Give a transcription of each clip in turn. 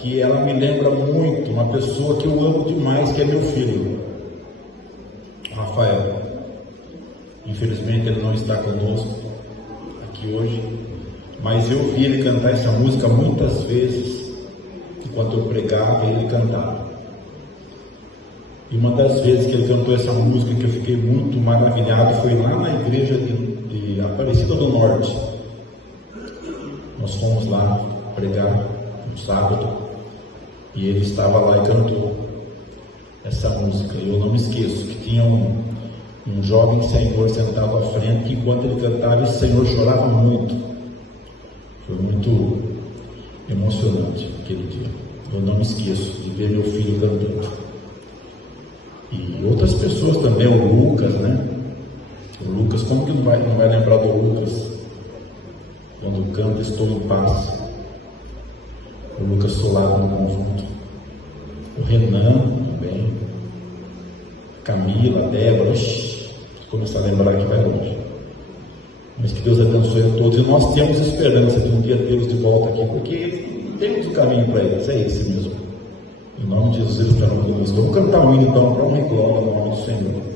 que ela me lembra muito uma pessoa que eu amo demais, que é meu filho, Rafael. Infelizmente ele não está conosco aqui hoje, mas eu vi ele cantar essa música muitas vezes, enquanto eu pregava ele cantava. E uma das vezes que ele cantou essa música que eu fiquei muito maravilhado foi lá na igreja de Aparecida do Norte. Nós fomos lá pregar no sábado e ele estava lá e cantou essa música. E eu não me esqueço que tinha um jovem senhor sentado à frente, que enquanto ele cantava, esse senhor chorava muito. Foi muito emocionante aquele dia. Eu não me esqueço de ver meu filho cantando. E outras pessoas também, o Lucas, né? O Lucas, como que não vai lembrar do Lucas? Quando canta Estou em Paz. O Lucas Solado no conjunto. O Renan também. Camila, Débora, começar a lembrar que vai longe. Mas que Deus abençoe a todos. E nós temos esperança de um dia tê-los de volta aqui, porque temos o caminho para eles, é esse mesmo. Em nome de Jesus, eles estarão conosco. Vamos cantar um hino então para honra e glória no nome do Senhor.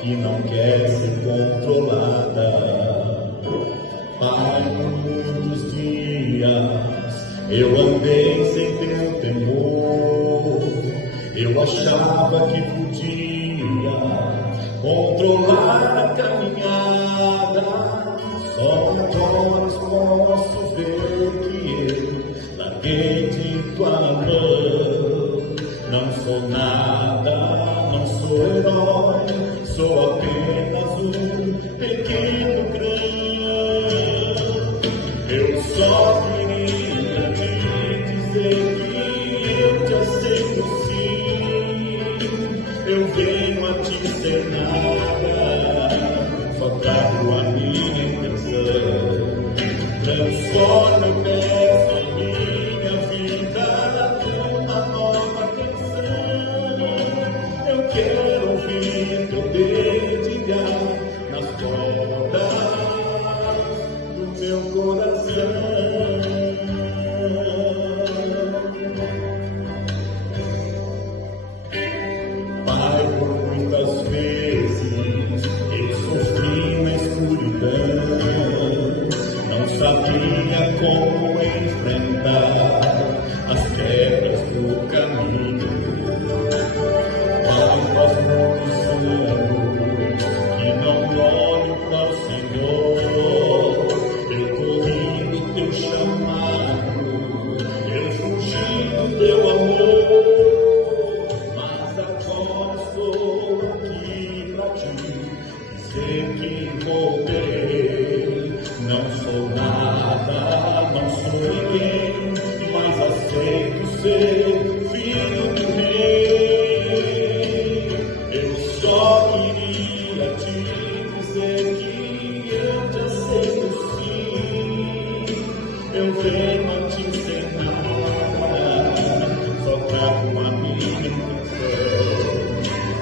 Que não quer ser controlada. Pai, por muitos dias eu andei sem teu temor. Eu achava que podia controlar a caminhada. Só agora posso ver que eu larguei de tua mão. Não sou nada, não sou herói, sou apenas um pequeno grão. Eu só queria te dizer que eu te aceito sim. Eu venho a te ser nada, só trago a minha intenção. Transforma o peço em minha vida numa nova canção. Eu quero ouvir teu dedilhar nas cordas do meu coração. Pai, por muitas vezes eu sofri na escuridão, não sabia como enfrentar as quebras do caminho. Pai, faz muitos anos que não olho para o Senhor. Eu corri no teu chamado, eu fugi do teu amor. Mas agora estou aqui para ti dizer que voltei. Não sou nada, não sou ninguém, mas aceito ser filho do Rei. Eu só queria te dizer que eu te aceito sim. Eu venho a te ensinar, só trago a minha intenção.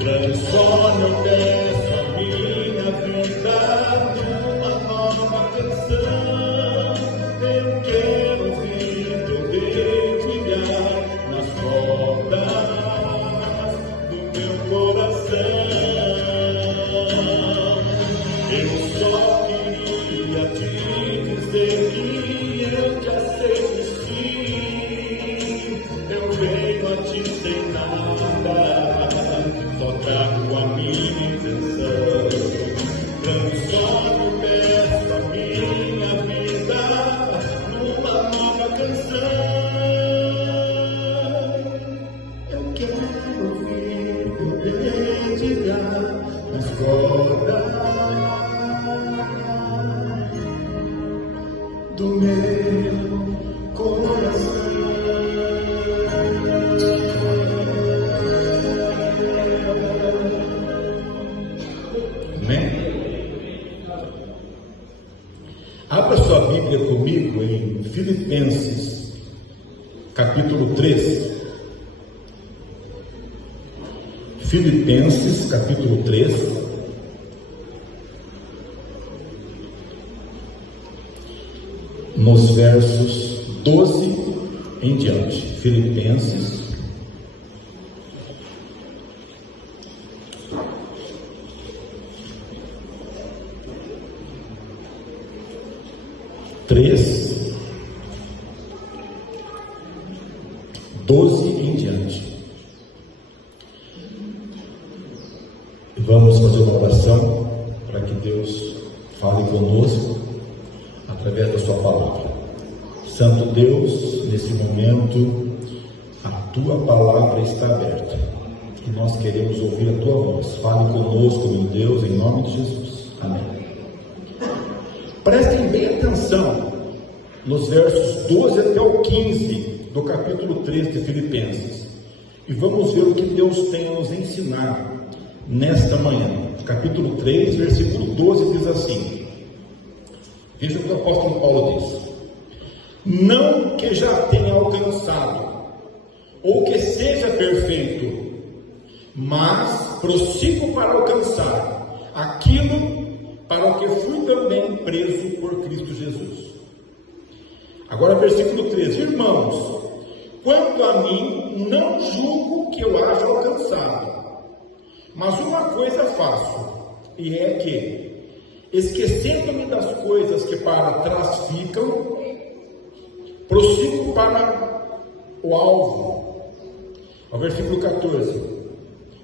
Transforma o peço a minha vida numa nova canção. Eu quero ouvir teu dedilhar nas capítulo 3. Filipenses, capítulo 3. Nos versos 12 em diante. Filipenses 3, 12 em diante. Vamos fazer uma oração para que Deus fale conosco através da sua palavra. Santo Deus, nesse momento, a tua palavra está aberta e nós queremos ouvir a tua voz. Fale conosco, meu Deus, em nome de Jesus. Amém. Prestem bem atenção nos versos 12 até o 15 do capítulo 3 de Filipenses e vamos ver o que Deus tem a nos ensinar nesta manhã. Capítulo 3, versículo 12 diz assim: veja o que o apóstolo Paulo diz: não que já tenha alcançado ou que seja perfeito, mas prossigo para alcançar aquilo para o que fui também preso por Cristo Jesus. Agora versículo 13: irmãos, quanto a mim, não julgo que eu haja alcançado, mas uma coisa faço, e é que, esquecendo-me das coisas que para trás ficam, prossigo para o alvo. Ao versículo 14: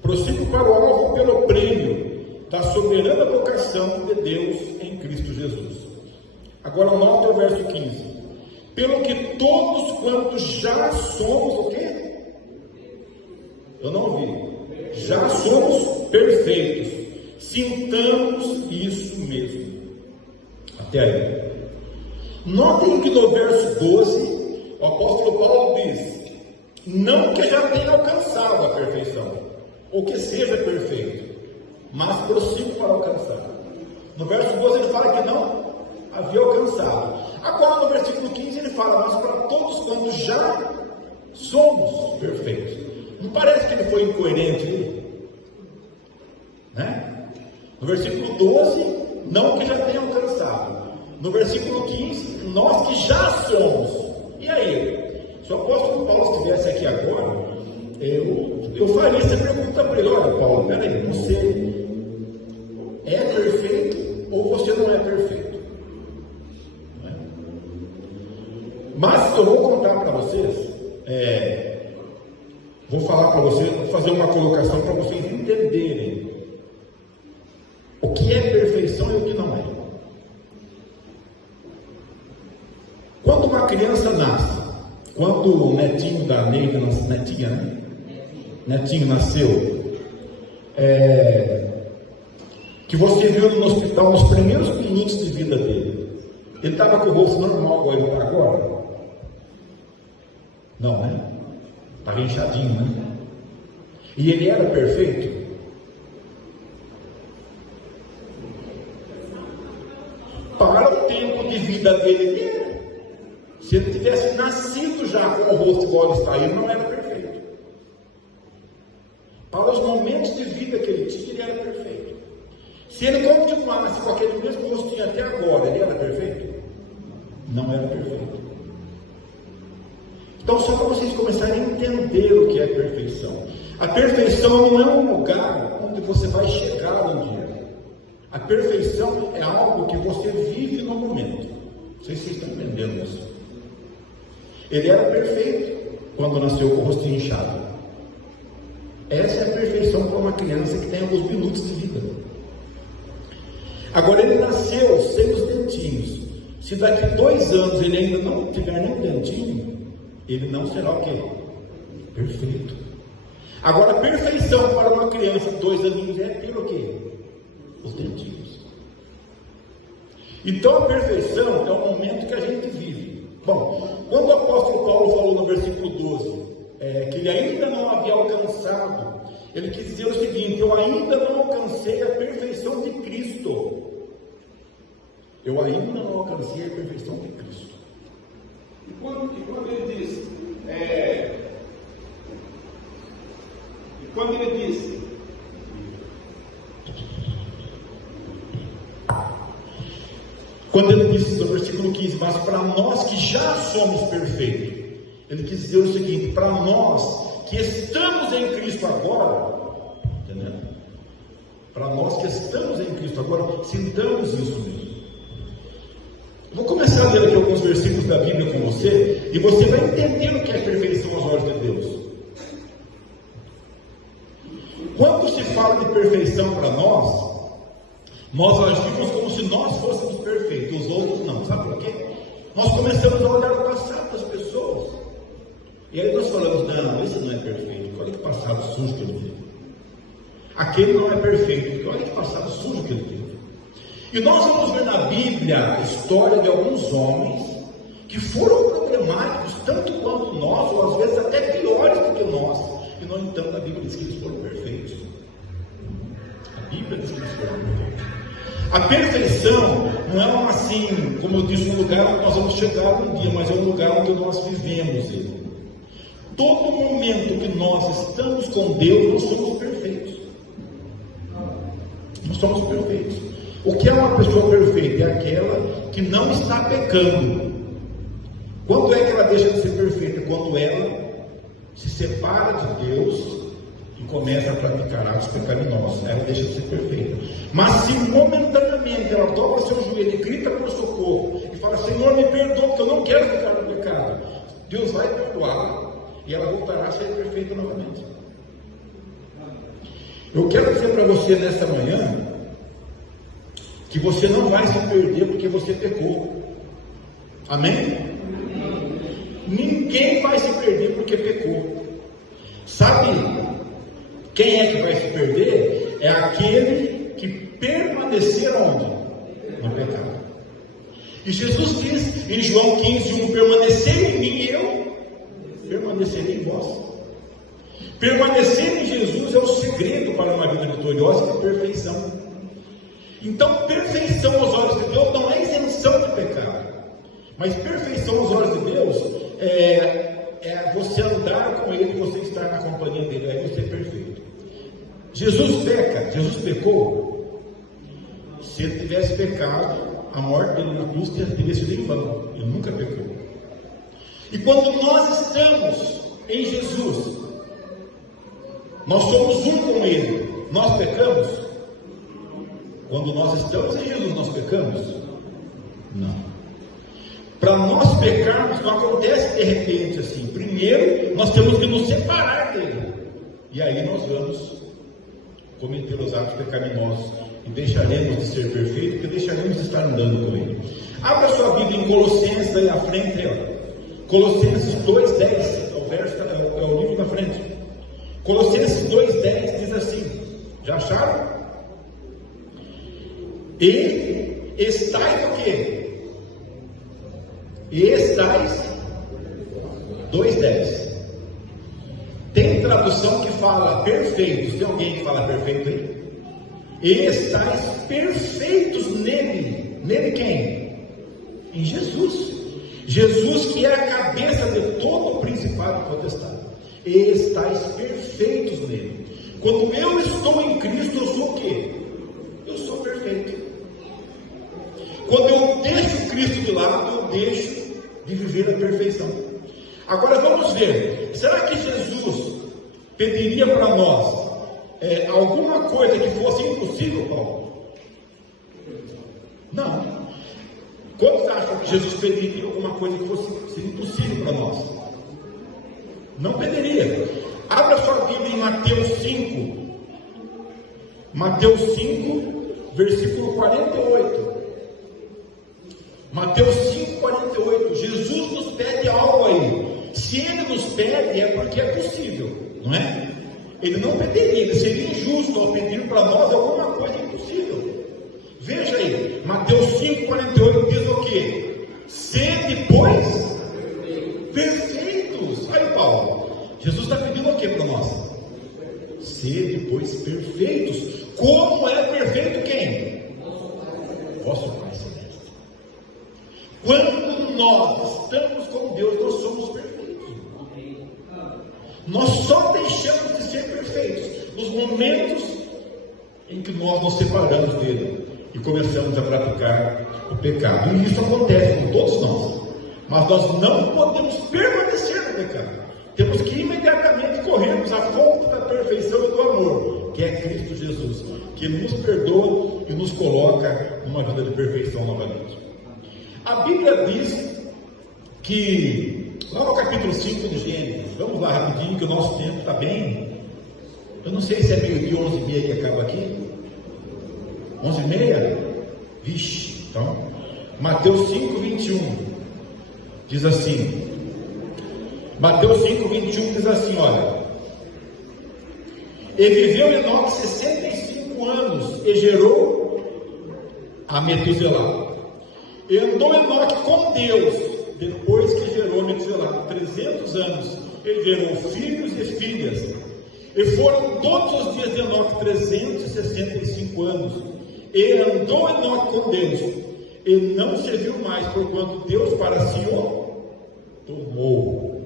prossigo para o alvo pelo prêmio da soberana vocação de Deus em Cristo Jesus. Agora nota o verso 15: pelo que todos quantos já somos o quê? Eu não ouvi. Já somos perfeitos. Sintamos isso mesmo. Até aí. Notem que no verso 12, o apóstolo Paulo diz: não que já tenha alcançado a perfeição, ou que seja perfeito, mas prossigo para alcançar. No verso 12 ele fala que não havia alcançado. Agora no versículo 15 ele fala: mas para todos quantos já somos perfeitos. Não parece que ele foi incoerente ali? Né? No versículo 12, não que já tenha alcançado. No versículo 15, nós que já somos. E aí? Se o apóstolo Paulo estivesse aqui agora, eu faria essa pergunta para ele: olha, Paulo, peraí, você é perfeito ou você não é perfeito? Não é? Mas eu vou contar para vocês, vou falar para vocês, vou fazer uma colocação para vocês entenderem o que é perfeição e o que não é. Quando uma criança nasce, quando o netinho da Neide, netinha, né? Netinho nasceu, que você viu no hospital nos primeiros minutos de vida dele, ele estava com o rosto normal igual ele está agora? Não, né? Estava inchadinho, né? E ele era perfeito? Para o tempo de vida dele, ele era. Se ele tivesse nascido já com o rosto igual ele está, ele não era perfeito. Para os momentos de vida que ele tinha, ele era perfeito. Se ele continuasse com aquele mesmo rostinho até agora, ele era perfeito? Não era perfeito. Então, só para vocês começarem a entender o que é perfeição. A perfeição não é um lugar onde você vai chegar um dia. A perfeição é algo que você vive no momento. Não sei se vocês estão entendendo isso. Ele era perfeito quando nasceu com o rostinho inchado. Essa é a perfeição para uma criança que tem alguns minutos de vida. Agora, ele nasceu sem os dentinhos. Se daqui a 2 anos ele ainda não tiver nenhum dentinho, ele não será o quê? Perfeito. Agora, a perfeição para uma criança de 2 aninhos é pelo quê? Os dentinhos. Então, a perfeição é o momento que a gente vive. Bom, quando o apóstolo Paulo falou no versículo 12, que ele ainda não havia alcançado, ele quis dizer o seguinte: eu ainda não alcancei a perfeição de Cristo. Eu ainda não alcancei a perfeição de Cristo. E quando ele diz, Quando ele diz: no versículo 15, mas para nós que já somos perfeitos, ele quis dizer o seguinte: para nós que estamos em Cristo agora, entendeu? Para nós que estamos em Cristo agora, sintamos isso mesmo. Vou começar a ler aqui alguns versículos da Bíblia com você, e você vai entender o que é perfeição aos olhos de Deus. Quando se fala de perfeição para nós agimos como se nós fôssemos perfeitos, os outros não. Sabe por quê? Nós começamos a olhar o passado das pessoas, e aí nós falamos: não, esse não é perfeito, olha que passado sujo que ele teve. Aquele não é perfeito, porque olha que passado sujo que ele teve. E nós vamos ver na Bíblia a história de alguns homens que foram problemáticos tanto quanto nós, ou às vezes até piores do que nós, e no entanto a Bíblia diz que eles foram perfeitos. A Bíblia diz que eles foram perfeitos. A perfeição não é uma, assim, como eu disse, um lugar onde nós vamos chegar um dia, mas é um lugar onde nós vivemos ele. Todo momento que nós estamos com Deus, nós somos perfeitos. Nós somos perfeitos. O que é uma pessoa perfeita? É aquela que não está pecando. Quando é que ela deixa de ser perfeita? Quando ela se separa de Deus e começa a praticar atos pecaminosos. Ela deixa de ser perfeita. Mas se momentaneamente ela dobra seu joelho e grita por socorro e fala: Senhor, me perdoa, porque eu não quero ficar no pecado, Deus vai perdoá-la e ela voltará a ser perfeita novamente. Eu quero dizer para você nesta manhã que você não vai se perder porque você pecou. Amém? Ninguém vai se perder porque pecou. Sabe quem é que vai se perder? É aquele que permanecer onde? No pecado. E Jesus diz em João 15:1: permanecer em mim e eu permanecerei em vós. Permanecer em Jesus é o segredo para uma vida vitoriosa e de perfeição. Então, perfeição aos olhos de Deus não é isenção de pecado, mas perfeição aos olhos de Deus é você andar com Ele, você estar na companhia dele, é você perfeito. Jesus pecou. Se ele tivesse pecado, a morte dele na cruz teria sido em vão. Ele nunca pecou. E quando nós estamos em Jesus, nós somos um com Ele. Nós pecamos? Quando nós estamos em Jesus, nós pecamos? Não. Para nós pecarmos, não acontece de repente assim. Primeiro, nós temos que nos separar dele. E aí nós vamos cometer os atos pecaminosos. E deixaremos de ser perfeitos, porque deixaremos de estar andando com ele. Abra sua Bíblia em Colossenses, aí à frente, ó. Colossenses 2:10, é o livro da frente. Colossenses 2:10 diz assim: já acharam? E estáis o quê? E estáis 2:10. Tem tradução que fala perfeitos. Tem alguém que fala perfeito aí? E estáis perfeitos nele. Nele quem? Em Jesus. Jesus que é a cabeça de todo o principado e potestade. E estáis perfeitos nele. Quando eu estou em Cristo, eu sou o quê? Eu sou perfeito. Quando eu deixo Cristo de lado, eu deixo de viver a perfeição. Agora vamos ver, será que Jesus pediria para nós alguma coisa que fosse impossível, Paulo? Não. Quantos acham que Jesus pediria alguma coisa que fosse impossível para nós? Não pediria. Abra sua Bíblia em Mateus 5. Mateus 5, versículo 48. Mateus 5,48. Jesus nos pede algo aí. Se Ele nos pede, é porque é possível, não é? Ele não pediria, ele seria injusto ao pedir para nós alguma coisa impossível. Veja aí, Mateus 5,48 diz o quê? Sede, pois, perfeitos. Aí, Paulo, Jesus está pedindo o quê para nós? Sede, pois, perfeitos. Como é perfeito quem? Vosso Pai Celeste. Quando nós estamos com Deus, nós somos perfeitos. Nós só deixamos de ser perfeitos perfeitos nos momentos em que nós nos separamos dele e começamos a praticar o pecado. E isso acontece com todos nós. Mas nós não podemos permanecer no pecado. Temos que imediatamente corrermos à fonte da perfeição e do amor, que é Cristo Jesus, que nos perdoa e nos coloca numa vida de perfeição novamente. A Bíblia diz que, lá no capítulo 5 de Gênesis, vamos lá rapidinho, que o nosso tempo está bem. Eu não sei se é meio-dia ou 11h30 que acaba aqui. 11h30? Vixe, então, Mateus 5:21 diz assim. Mateus 5:21 diz assim, olha: e viveu Enoque 65 anos e gerou a Metuselá. E andou Enoque com Deus, depois que gerou Metuselá, 300 anos, ele gerou filhos e filhas. E foram todos os dias de Enoque 365 anos. E andou Enoque com Deus, e não se viu mais, porquanto Deus para si o tomou.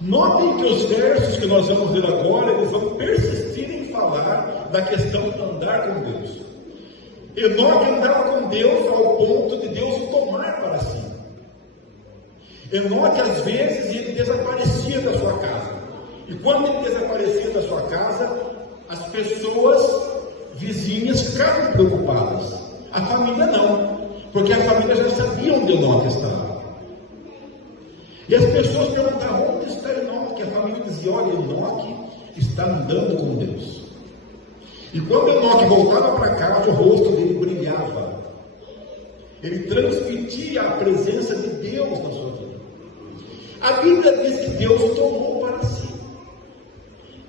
Notem que os versos que nós vamos ver agora, eles vão persistir em falar da questão de andar com Deus. Enoque andava com Deus ao ponto de Deus o tomar para si. Enoque, às vezes, ele desaparecia da sua casa. E quando ele desaparecia da sua casa, as pessoas vizinhas ficavam preocupadas. A família não, porque a família já sabia onde Enoque estava. E as pessoas perguntavam: onde está Enoque? A família dizia: olha, Enoque está andando com Deus. E quando Enoque voltava para casa, o rosto dele brilhava. Ele transmitia a presença de Deus na sua vida. A Bíblia diz que Deus tomou para si.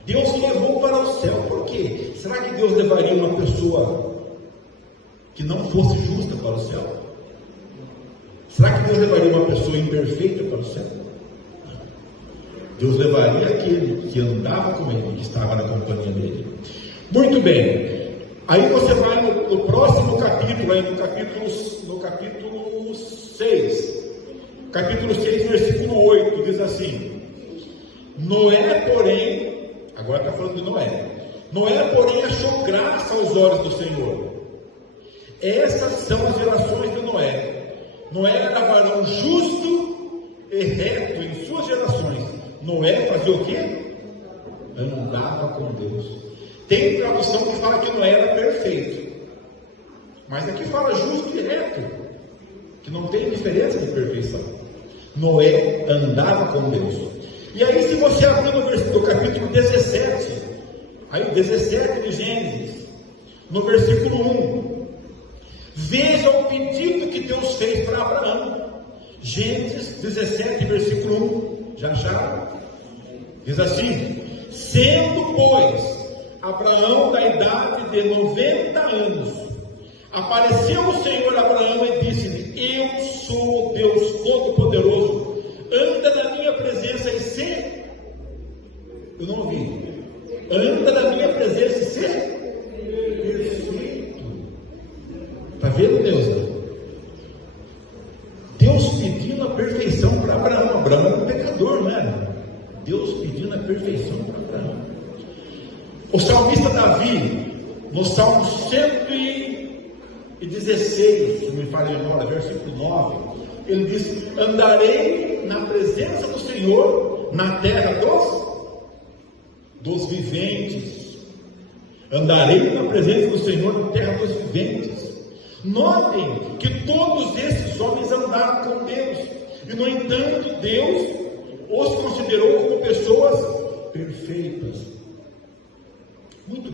Deus levou para o céu. Por quê? Será que Deus levaria uma pessoa que não fosse justa para o céu? Será que Deus levaria uma pessoa imperfeita para o céu? Deus levaria aquele que andava com ele, que estava na companhia dele. Muito bem. Aí você vai no próximo capítulo, aí no capítulo 6. Capítulo 6, versículo 8, diz assim: Noé, porém, agora está falando de Noé. Noé, porém, achou graça aos olhos do Senhor. Essas são as gerações de Noé. Noé era varão justo e reto em suas gerações. Noé fazia o quê? Andava com Deus. Tem tradução que fala que Noé era perfeito, mas aqui fala justo e reto, que não tem diferença de perfeição. Noé andava com Deus. E aí, se você abrir no capítulo 17, aí 17 de Gênesis, no versículo 1, veja o pedido que Deus fez para Abraão. Gênesis 17, versículo 1. Já acharam? Diz assim: sendo, pois, Abraão da idade de 90 anos, apareceu o Senhor a Abraão e disse-lhe: eu sou o Deus Todo-Poderoso, anda na minha presença e se... Eu não ouvi. Anda na minha presença e se... perfeito. Está vendo, Deus? Deus pedindo a perfeição para Abraão. Abraão era um pecador, não era? Deus pedindo a perfeição para Abraão. O salmista Davi, no Salmo 116, se me falha a memória, versículo 9, ele diz: andarei na presença do Senhor na terra dos viventes. Andarei na presença do Senhor na terra dos viventes. Notem que todos esses homens andaram com Deus, e no entanto Deus os considerou como pessoas perfeitas. Muito